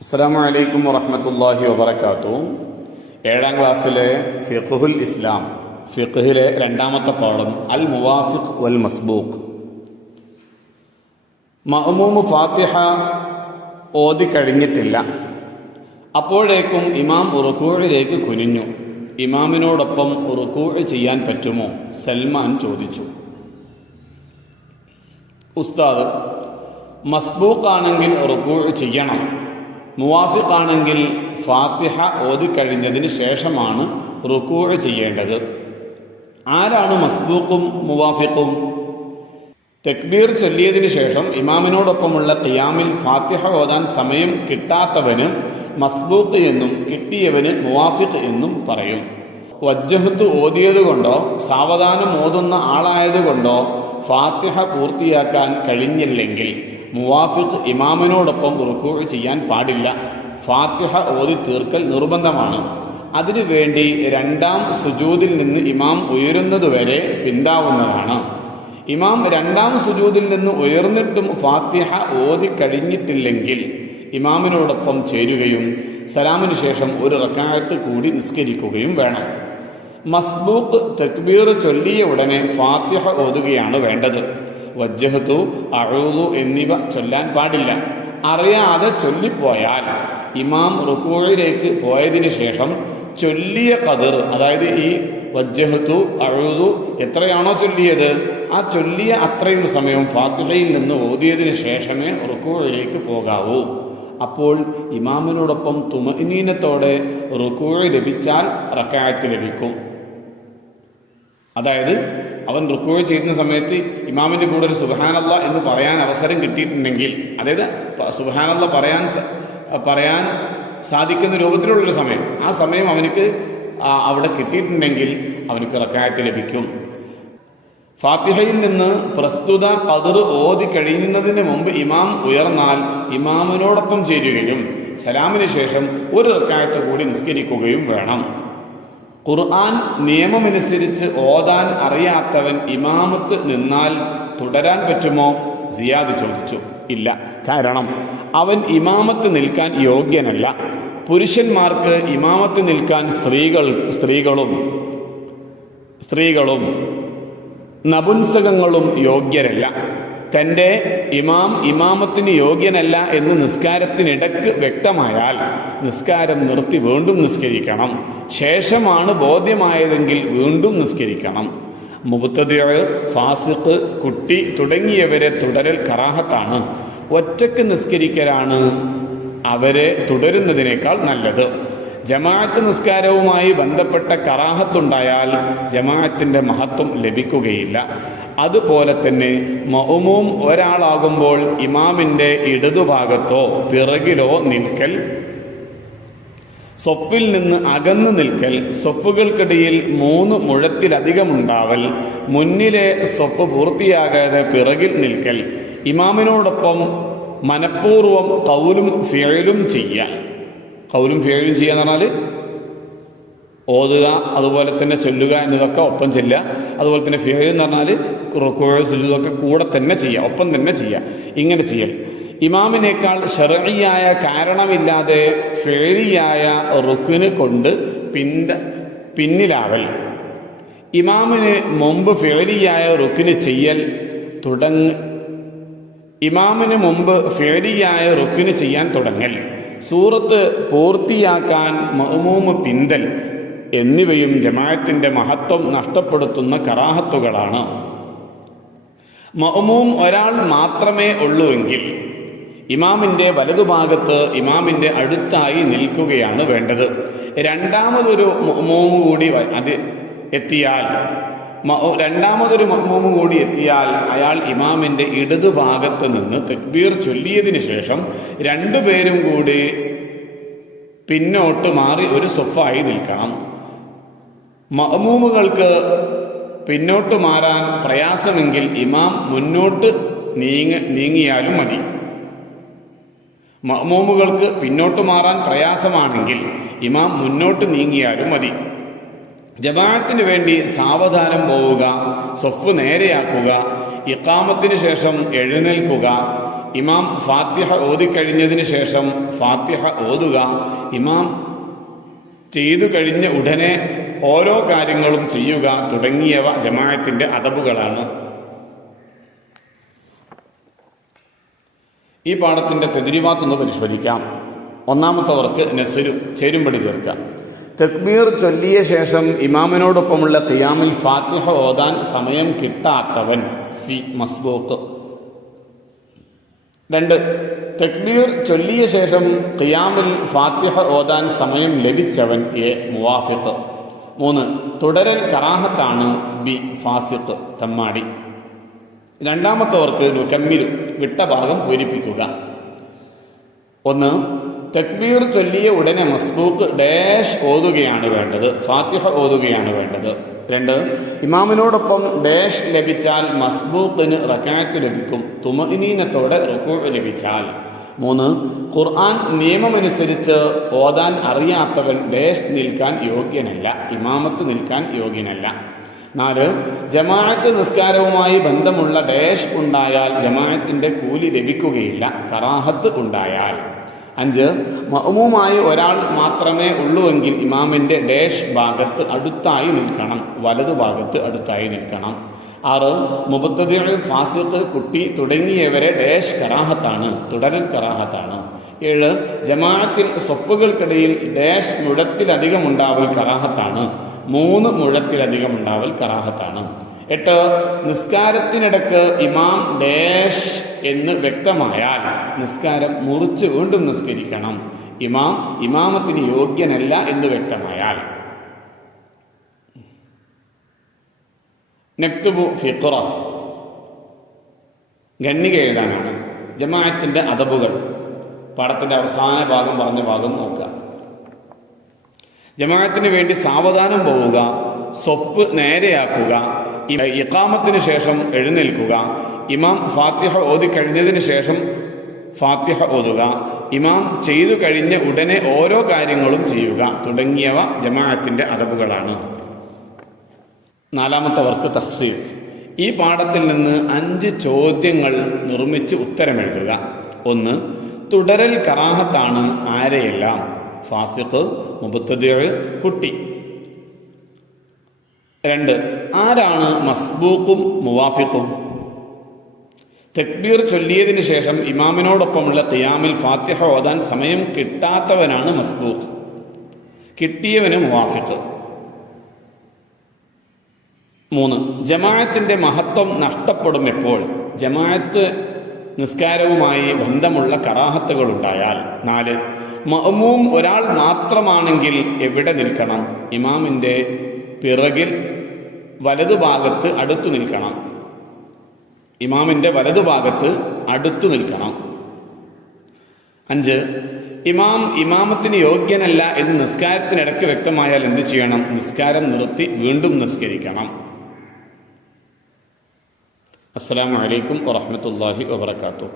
അസ്സലാമു അലൈക്കും വറഹ്മത്തുള്ളാഹി വബറകാതുഹു. 7ാം ക്ലാസ്സിലെ ഫിഖ്ഹുൽ ഇസ്ലാം, ഫിഖ്ഹിലെ രണ്ടാമത്തെ പാഠം അൽ മുവാഫിഖ് വൽ മസ്ബൂഖ്. മഅ്മൂം ഫാത്തിഹ ഓതി കഴിഞ്ഞിട്ടില്ല. അപ്പോഴേക്കും ഇമാം റുകൂഇലേക്ക് കുനിഞ്ഞു. ഇമാമിനോടൊപ്പം റുകൂഅ് ചെയ്യാൻ പറ്റുമോ? സൽമാൻ ചോദിച്ചു. ഉസ്താദ്, മസ്ബൂഖാണെങ്കിൽ റുകൂഅ് ചെയ്യണം. മുവാഫിഖാണെങ്കിൽ ഫാത്തിഹ ഓതിക്കഴിഞ്ഞതിന് ശേഷമാണ് റുകൂഅ് ചെയ്യേണ്ടത്. ആരാണ് മസ്ബൂഖും മുവാഫിഖും? തക്ബീർ ചൊല്ലിയതിന് ശേഷം ഇമാമിനോടൊപ്പമുള്ള ഖിയാമിൽ ഫാത്തിഹ ഓതാൻ സമയം കിട്ടാത്തവന് മസ്ബൂഖ് എന്നും കിട്ടിയവന് മുവാഫിഖ് എന്നും പറയും. വജ്ജഹത്ത് ഓതിയതുകൊണ്ടോ സാവധാനം ഓതുന്ന ആളായതുകൊണ്ടോ ഫാത്തിഹ പൂർത്തിയാക്കാൻ കഴിഞ്ഞില്ലെങ്കിൽ മുവാഫിഖ് ഇമാമിനോടൊപ്പം റുകൂഅ് ചെയ്യാൻ പാടില്ല. ഫാത്തിഹ ഓതി തീർക്കൽ നിർബന്ധമാണ്. അതിനുവേണ്ടി 2ാം സുജൂദിൽ നിന്ന് ഇമാം ഉയരുന്നതുവരെ പിന്താവുന്നതാണ്. ഇമാം 2ാം സുജൂദിൽ നിന്ന് ഉയർന്നിട്ടും ഫാത്തിഹ ഓതി കഴിഞ്ഞിട്ടില്ലെങ്കിൽ ഇമാമിനോടൊപ്പം ചേരുകയും സലാമിന് ശേഷം ഒരു റക്അത്ത് കൂടി നിസ്കരിക്കുകയും വേണം. മസ്ബൂഖ് തക്ബീർ ചൊല്ലിയ ഉടനെ ഫാത്തിഹ ഓതുകയാണ് വേണ്ടത്. വജ്ജഹത്തു, അഊദു എന്നിവ ചൊല്ലാൻ പാടില്ല. അറിയാതെ ചൊല്ലിപ്പോയാൽ ഇമാം റുകൂഇലേക്ക് പോയതിനു ശേഷം ചൊല്ലിയ ഖദർ, അതായത് ഈ വജ്ജഹത്തു അഊദു എത്രയാണോ ചൊല്ലിയത് ആ ചൊല്ലിയ അത്രയും സമയം ഫാത്തിഹയിൽ നിന്ന് ഓതിയതിനു ശേഷമേ റുകൂഇലേക്ക് പോകാവൂ. അപ്പോൾ ഇമാമിനോടൊപ്പം തുമഇനീനത്തോടെ റുകൂഅ് ലഭിച്ചാൽ റക്അത്ത് ലഭിക്കും. അതായത് അവൻ റുകൂഅ് ചെയ്യുന്ന സമയത്ത് ഇമാമിൻ്റെ കൂടെ ഒരു സുബ്ഹാനല്ലാഹ് എന്ന് പറയാൻ അവസരം കിട്ടിയിട്ടുണ്ടെങ്കിൽ, അതായത് സുബ്ഹാനല്ലാഹ് പറയാൻ സാധിക്കുന്ന രൂപത്തിലുള്ളൊരു സമയം, ആ സമയം അവനക്ക് അവിടെ കിട്ടിയിട്ടുണ്ടെങ്കിൽ അവനക്ക് റക്അത്ത് ലഭിക്കും. ഫാത്തിഹയിൽ നിന്ന് പ്രസ്തുത ഖദർ ഓതി കഴിയുന്നതിന് മുമ്പ് ഇമാം ഉയർന്നാൽ ഇമാമിനോടൊപ്പം ചേരുകയും സലാമിന് ശേഷം ഒരു റക്അത്ത് കൂടി നിസ്കരിക്കുകയും വേണം. ഖുർആൻ നിയമമനുസരിച്ച് ഓതാൻ അറിയാത്തവൻ ഇമാമത്ത് നിന്നാൽ തുടരാൻ പറ്റുമോ? സിയാദ് ചോദിച്ചു. ഇല്ല, കാരണം അവൻ ഇമാമത്ത് നിൽക്കാൻ യോഗ്യനല്ല. പുരുഷന്മാർക്ക് ഇമാമത്ത് നിൽക്കാൻ സ്ത്രീകളും നപുംസകങ്ങളും യോഗ്യരല്ല. തൻ്റെ ഇമാമത്തിന് യോഗ്യനല്ല എന്ന് നിസ്കാരത്തിനിടക്ക് വ്യക്തമായാൽ നിസ്കാരം നിർത്തി വീണ്ടും നിസ്കരിക്കണം. ശേഷമാണ് ബോധ്യമായതെങ്കിൽ വീണ്ടും നിസ്കരിക്കണം. മുബ്തദിഅ്, ഫാസിഖ്, കുട്ടി തുടങ്ങിയവരെ തുടരൽ കറാഹത്താണ്. ഒറ്റക്ക് നിസ്കരിക്കലാണ് അവരെ തുടരുന്നതിനേക്കാൾ നല്ലത്. ജമാഅത്ത് നിസ്കാരവുമായി ബന്ധപ്പെട്ട കറാഹത്തുണ്ടായാൽ ജമാഅത്തിൻ്റെ മഹത്വം ലഭിക്കുകയില്ല. അതുപോലെ തന്നെ മഅ്മൂം ഒരാളാകുമ്പോൾ ഇമാമിൻ്റെ ഇടതുഭാഗത്തോ പിറകിലോ നിൽക്കൽ, സ്വഫിൽ നിന്ന് അകന്നു നിൽക്കൽ, സ്വഫുകൾക്കിടയിൽ 3 മുഴത്തിലധികമുണ്ടാവൽ, മുന്നിലെ സ്വഫ് പൂർത്തിയാകാതെ പിറകിൽ നിൽക്കൽ, ഇമാമിനോടൊപ്പം മനഃപൂർവ്വം ഖൗലും ഫിഅലും ചെയ്യുക. ഖൗലും ഫിഅലും ചെയ്യുക എന്ന് പറഞ്ഞാൽ ഓതുക, അതുപോലെ തന്നെ ചൊല്ലുക എന്നതൊക്കെ ഒപ്പം ചെല്ലുക. അതുപോലെ തന്നെ ഫിഅൽ എന്ന് പറഞ്ഞാൽ റുകൂഅ് സുജൂദൊക്കെ കൂടെ തന്നെ ചെയ്യുക, ഒപ്പം തന്നെ ചെയ്യുക. ഇങ്ങനെ ചെയ്യൽ. ഇമാമിനേക്കാൾ ശർഈയായ കാരണമില്ലാതെ ഫിഅലിയായ റുക്ന് കൊണ്ട് പിന്നിലാവൽ. ഇമാമിന് മുമ്പ് ഫിഅലിയായ റുക്ന് ചെയ്യാൻ തുടങ്ങൽ, സൂറത്ത് പൂർത്തിയാക്കാൻ മഅ്മൂം പിന്തൽ എന്നിവയും ജമാഅത്തിൻ്റെ മഹത്വം നഷ്ടപ്പെടുത്തുന്ന കറാഹത്തുകളാണ്. മഅ്മൂം ഒരാൾ മാത്രമേ ഉള്ളുവെങ്കിൽ ഇമാമിൻ്റെ വലതുഭാഗത്ത് ഇമാമിൻ്റെ അടുത്തായി നിൽക്കുകയാണ് വേണ്ടത്. രണ്ടാമതൊരു മഅ്മൂം കൂടി എത്തിയാൽ അയാൾ ഇമാമിൻ്റെ ഇടതുഭാഗത്ത് നിന്ന് തക്ബീർ ചൊല്ലിയതിനു ശേഷം 2 പേരും കൂടി പിന്നോട്ട് മാറി ഒരു സ്വഫായി നിൽക്കണം. മഅ്മൂമുകൾക്ക് പിന്നോട്ട് മാറാൻ പ്രയാസമെങ്കിൽ ഇമാം മുന്നോട്ട് നീങ്ങിയാലും മതി. മഅ്മൂമുകൾക്ക് പിന്നോട്ട് മാറാൻ പ്രയാസമാണെങ്കിൽ ഇമാം മുന്നോട്ട് നീങ്ങിയാലും മതി. ജമാഅത്തിന് വേണ്ടി സാവധാനം പോവുക, സ്വഫ് നേരെയാക്കുക ഇഖാമത്തിന് ശേഷം എഴുന്നേൽക്കുക, ഇമാം ഫാത്തിഹ ഓതിക്കഴിഞ്ഞതിന് ശേഷം ഫാത്തിഹ ഓതുക, ഇമാം ചെയ്തു കഴിഞ്ഞ ഉടനെ ഓരോ കാര്യങ്ങളും ചെയ്യുക തുടങ്ങിയവ ജമാഅത്തിന്റെ അദബുകളാണ്. ഈ പാഠത്തിന്റെ തദ്രീവാത്തൊന്ന് പരിശോധിക്കാം. ഒന്നാമത്തവർക്ക് നസ്വരു ചേരുംപടി ചേർക്കാം. തക്ബീർ ചൊല്ലിയ ശേഷം ഇമാമിനോടൊപ്പമുള്ള ഖിയാമിൽ ഫാത്തിഹ ഓതാൻ സമയം കിട്ടാത്തവൻ സി മസ്ബൂക്ക്. 2. തക്ബീർ ചൊല്ലിയ ശേഷം ഖിയാമിൽ ഫാത്തിഹ ഓതാൻ സമയം ലഭിച്ചവൻ എ മുവാഫിഖ്. 3. തുടരൽ കറാഹത്താണ് ബി ഫാസിഖ് തമ്മാടി. രണ്ടാമത്തവർക്ക് നുകമ്മിലു വിട്ട ഭാഗം പൂരിപ്പിക്കുക. 1. തക്ബീർ ചൊല്ലിയ ഉടനെ മസ്ബൂക്ക് ഡാഷ് ഓതുകയാണ് വേണ്ടത്, ഫാത്തിഹ ഓതുകയാണ് വേണ്ടത്. 2. ഇമാമിനോടൊപ്പം ഡാഷ് ലഭിച്ചാൽ മസ്ബൂക്കിന് റക്അത്ത് ലഭിക്കും, തുമഇനീനത്തോടെ റുകൂഅ് ലഭിച്ചാൽ. 3. ഖുർആൻ നിയമമനുസരിച്ച് ഓതാൻ അറിയാത്തവൻ ഡാഷ് നിൽക്കാൻ യോഗ്യനല്ല, ഇമാമത്ത് നിൽക്കാൻ യോഗ്യനല്ല. 4. ജമാഅത്ത് നിസ്കാരവുമായി ബന്ധമുള്ള ഡാഷ് ഉണ്ടായാൽ ജമാഅത്തിന്റെ കൂലി ലഭിക്കുകയില്ല, കറാഹത്ത് ഉണ്ടായാൽ. 5. മഅ്മൂമായി ഒരാൾ മാത്രമേ ഉള്ളുവെങ്കിൽ ഇമാമിന്റെ ഡാഷ് ഭാഗത്ത് അടുത്തായി നിൽക്കണം, വലതു ഭാഗത്ത് അടുത്തായി നിൽക്കണം. 6. മുബത്തദി, ഫാസിഖ്, കുട്ടി തുടങ്ങിയവരെ ഡാഷ് കറാഹത്താണ്, തുടരൽ കറാഹത്താണ്. 7. ജമാഅത്തിൽ സ്വഫുകൾക്കിടയിൽ ഡാഷ് മുഴത്തിലധികം ഉണ്ടാവൽ കറാഹത്താണ്, 3 മുഴത്തിലധികം ഉണ്ടാവൽ കറാഹത്താണ്. 8. നിസ്കാരത്തിനിടക്ക് ഇമാം ഡാഷ് എന്ന് വ്യക്തമായാൽ നിസ്കാരം മുറിച്ച് വീണ്ടും നിസ്കരിക്കണം, ഇമാമത്തിന് യോഗ്യനല്ല എന്ന് വ്യക്തമായാൽ. നക്തുബു ഫിഖ്റ ഗണ്ണിക എഴുതാനാണ്. ജമാഅത്തിന്റെ അദബുകൾ പാഠത്തിന്റെ അവസാന ഭാഗം പറഞ്ഞ ഭാഗം നോക്കുക. ജമാഅത്തിന് വേണ്ടി സാവധാനം പോവുക, സ്വഫ് നേരെയാക്കുക, ഇഖാമത്തിന് ശേഷം എഴുന്നേൽക്കുക, ഇമാം ഫാത്തിഹ ഓതിക്കഴിഞ്ഞതിന് ശേഷം ഫാത്തിഹ ഓതുക, ഇമാം ചെയ്തു കഴിഞ്ഞ ഉടനെ ഓരോ കാര്യങ്ങളും ചെയ്യുക തുടങ്ങിയവ ജമാഅത്തിന്റെ അദബുകളാണ്. 4. തഖ്സീസ്. ഈ പാഠത്തിൽ നിന്ന് 5 ചോദ്യങ്ങൾ നിർമ്മിച്ച് ഉത്തരമെഴുതുക. 1. തുടരൽ കറാഹത്താണ് ആരെയെല്ലാം? ഫാസിഖ്, മുബത്തദി, കുട്ടി. 2. ആരാണ് മസ്ബൂക്കും മുവാഫിഖും? തക്ബീർ ചൊല്ലിയതിനു ശേഷം ഇമാമിനോടൊപ്പമുള്ള ഖിയാമിൽ ഫാത്തിഹ ഓതാൻ സമയം കിട്ടാത്തവനാണ് മസ്ബൂഖ്, കിട്ടിയവന് മുവാഫിഖ്. 3. ജമാഅത്തിന്റെ മഹത്വം നഷ്ടപ്പെടും എപ്പോൾ? ജമാഅത്ത് നിസ്കാരവുമായി ബന്ധമുള്ള കറാഹത്തുകൾ ഉണ്ടായാൽ. 4. മഅ്മൂം ഒരാൾ മാത്രമാണെങ്കിൽ എവിടെ നിൽക്കണം? ഇമാമിന്റെ പിറകിൽ വലതുഭാഗത്ത് അടുത്തു നിൽക്കണം, ഇമാമിന്റെ വലതുഭാഗത്ത് അടുത്തു നിൽക്കണം. 5. ഇമാമത്തിന് യോഗ്യനല്ല എന്ന് നിസ്കാരത്തിനിടയ്ക്ക് വ്യക്തമായാൽ എന്ത് ചെയ്യണം? നിസ്കാരം നിർത്തി വീണ്ടും നിസ്കരിക്കണം. അസ്സലാമു അലൈക്കും വറഹ്മത്തുള്ളാഹി വബറകാതുഹു.